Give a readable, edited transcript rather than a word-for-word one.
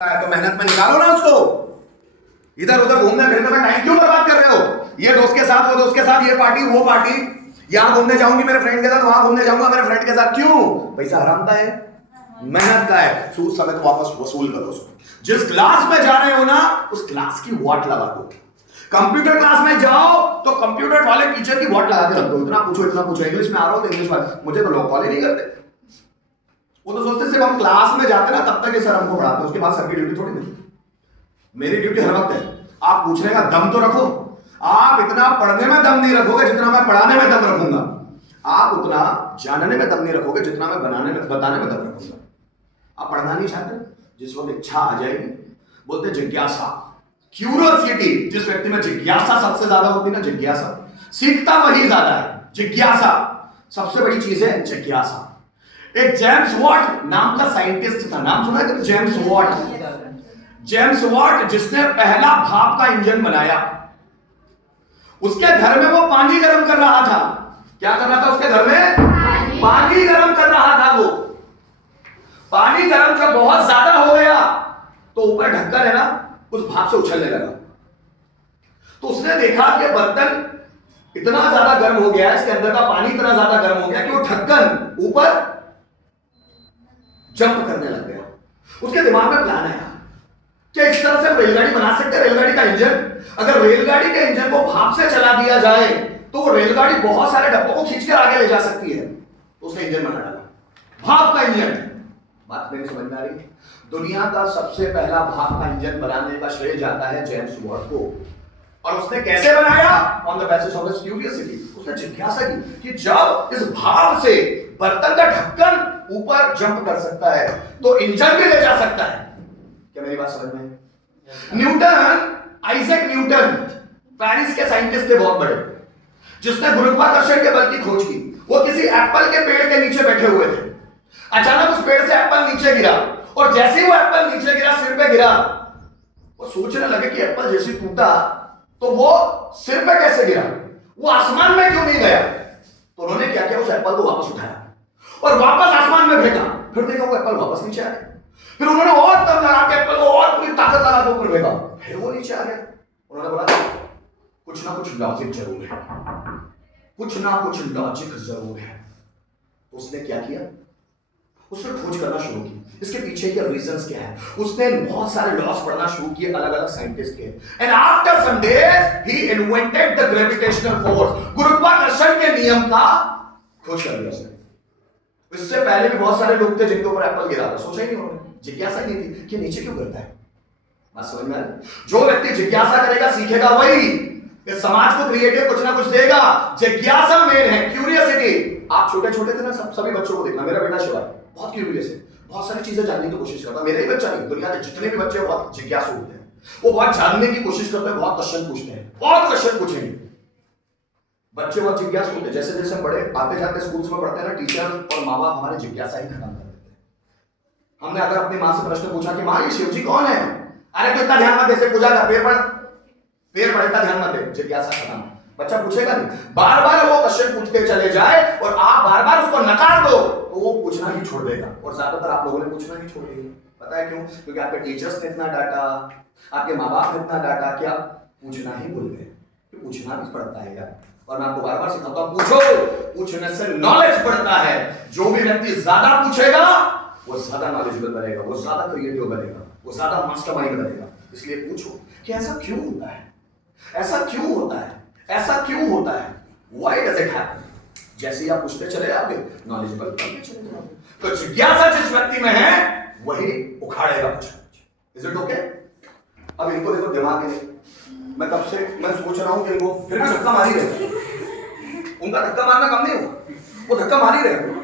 तो मेहनत में निकालो ना उसको। इधर उधर घूमने फिरने में टाइम क्यों बर्बाद कर रहे हो? ये दोस्त के साथ, वो दोस्त के साथ, ये पार्टी वो पार्टी, यहां घूमने जाऊंगी मेरे फ्रेंड के साथ, वहां घूमने जाऊंगा मेरे फ्रेंड के साथ। क्यों? पैसा हराम का है, मेहनत का है। सूद समेत वापस वसूल करो उसको। जिस क्लास में जा रहे हो ना, उस क्लास की वॉट लगा दो। कंप्यूटर क्लास में जाओ तो कंप्यूटर वाले टीचर की वॉट लगा के रख दो। इतना पूछो, इंग्लिश में आ रहा हो तो इंग्लिश में। मुझे तो लोग कॉल ही नहीं करते। वो तो सोचते सिर्फ हम क्लास में जाते ना तब तक ये सर हमको पढ़ाते हैं, उसके बाद सर की ड्यूटी थोड़ी नहीं। मेरी ड्यूटी हर वक्त है। आप पूछने का दम तो रखो। आप इतना पढ़ने में दम नहीं रखोगे जितना मैं पढ़ाने में दम रखूंगा। आप उतना जानने में दम नहीं रखोगे जितना मैं बताने में दम रखूंगा। आप पढ़ना नहीं चाहते, जिस वक्त इच्छा आ जाएगी, बोलते जिज्ञासा, क्यूरियोसिटी। जिस व्यक्ति में जिज्ञासा सबसे ज्यादा होती है ना, जिज्ञासा सीखता वही ज्यादा है। जिज्ञासा सबसे बड़ी चीज है, जिज्ञासा। एक जेम्स वॉट नाम का साइंटिस्ट था, नाम सुना है तुम? जेम्स वॉट, जिसने पहला भाप का इंजन बनाया। उसके घर में वो पानी गर्म कर रहा था। क्या कर रहा था उसके घर में? पानी गर्म कर रहा था। वो पानी गर्म जब बहुत ज्यादा हो गया तो ऊपर ढक्कन है ना, उस भाप से उछलने लगा। तो उसने देखा कि बर्तन इतना ज्यादा गर्म हो गया है, इसके अंदर का पानी इतना ज्यादा गर्म हो गया कि वो ढक्कन ऊपर जंप करने लग गया। उसके दिमाग में प्लान आया, क्या इस तरह से रेलगाड़ी बना सकते हैं? रेलगाड़ी का इंजन, अगर रेलगाड़ी के इंजन को भाप से चला दिया जाए तो वो रेलगाड़ी बहुत सारे डब्बों को खींचकर आगे ले जा सकती है। तो उसने इंजन बना डाला, भाप का इंजन। बात मेरी समझ में आ रही? दुनिया का सबसे पहला भाप का इंजन बनाने का श्रेय जाता है जेम्स वॉट को। और उसने कैसे बनाया? On the basis of his curiosity. उसने जिज्ञासा की कि जब इस भाप से बर्तन का ढक्कन ऊपर जंप कर सकता है तो इंजन भी ले जा सकता है। क्या मेरी बात समझ में? न्यूटन, आइजैक न्यूटन, पेरिस के साइंटिस्ट थे बहुत बड़े, जिसने गुरुत्वाकर्षण के बल की खोज की। वो किसी एप्पल के पेड़ के नीचे बैठे हुए थे। अचानक उस पेड़ से एप्पल नीचे गिरा, और जैसे ही वो एप्पल नीचे गिरा, सिर पे गिरा। वो सोचने लगे कि एप्पल जैसे टूटा तो वो सिर पे कैसे गिरा, वो आसमान में क्यों नहीं गया? तो उन्होंने क्या किया, उस एप्पल को वापस उठाया और वापस आसमान में फेंका। फिर देखा वो एप्पल वापस नीचे आ गया। फिर उन्होंने और दम लगा के एप्पल को और पूरी ताकत लगा के ऊपर फेंका, फिर वो नीचे आ गया। उन्होंने बोला कुछ ना कुछ लॉजिक जरूर है, कुछ ना कुछ लॉजिक जरूर है। उसने क्या किया? उसने खोज करना शुरू की, इसके पीछे के रीजंस क्या है। उसने बहुत सारे लॉस पढ़ना शुरू किए अलग अलग साइंटिस्ट के। And after some days he invented the gravitational force. गुरुत्वाकर्षण के नियम का खोज कर लिया उसने। इससे पहले भी बहुत सारे लोग थे जिनके ऊपर एप्पल गिरा था, सोचा ही नहीं उन्होंने, जिज्ञासा ही नहीं थी कि नीचे क्यों गिरता है। बात समझ में आ रही? जो व्यक्ति जिज्ञासा करेगा, सीखेगा, वही इस समाज को क्रिएटिव कुछ ना कुछ देगा। जिज्ञासा मेन है, क्यूरियोसिटी। आप छोटे छोटे थे ना, सभी बच्चों को देखना। मेरा बेटा शिवा बहुत क्यूरियस है, बहुत सारी चीजें जानने की कोशिश करता है। मेरा ही बच्चा नहीं, दुनिया के जितने भी बच्चे बहुत जिज्ञासु होते हैं। वो बहुत जानने की कोशिश करते हैं, बहुत क्वेश्चन पूछते हैं, बहुत क्वेश्चन पूछेंगे। बच्चे बहुत जिज्ञासु होते हैं। जैसे जैसे हम बड़े आते जाते स्कूल्स में पढ़ते हैं ना, टीचर और माँ बाप हमारी जिज्ञासा ही खत्म कर देते हैं। हमने अगर अपनी माँ से प्रश्न पूछा कि माँ ये शिव जी कौन है, अरे तो इतना ध्यान मत दे, पूजा का पेड़ पढ़, इतना ध्यान मत दे, जिज्ञासा खत्म। बच्चा पूछेगा नहीं। बार बार वो क्वेश्चन पूछते चले जाए और आप बार बार उसको नकार दो तो वो पूछना ही छोड़ देगा। और ज्यादातर आप लोगों ने पूछना ही छोड़ दिया। पता है क्यों? क्योंकि आपके टीचर्स ने इतना डांटा, आपके माँ बाप ने इतना डांटा कि आप पूछना ही भूल गए। कि पूछना भी पड़ता है यार। और मैं आपको बार बार सिखाता हूं, पूछो, पूछने से नॉलेज बढ़ता है। जो भी व्यक्ति ज्यादा पूछेगा वो ज्यादा नॉलेजेबल बनेगा, वो ज्यादा क्रिएटिव बनेगा, वो ज्यादा मास्टरमाइंड बनेगा। इसलिए पूछो कि ऐसा क्यों होता है, ऐसा क्यों होता है, ऐसा क्यों होता है, व्हाई डज इट हैपन। जैसे ही आप पूछते चले जाओगे, नॉलेजेबल बनते चले जाओगे। तो जिज्ञासा जिस व्यक्ति में है वही उखाड़ेगा कुछ। Is it okay? अब इनको देखो, दिमाग में मैं कब से मैं सोच रहा हूं कि इनको फिर भी धक्का मार ही रहे, उनका धक्का मारना कम नहीं हुआ, वो धक्का मार ही रहे।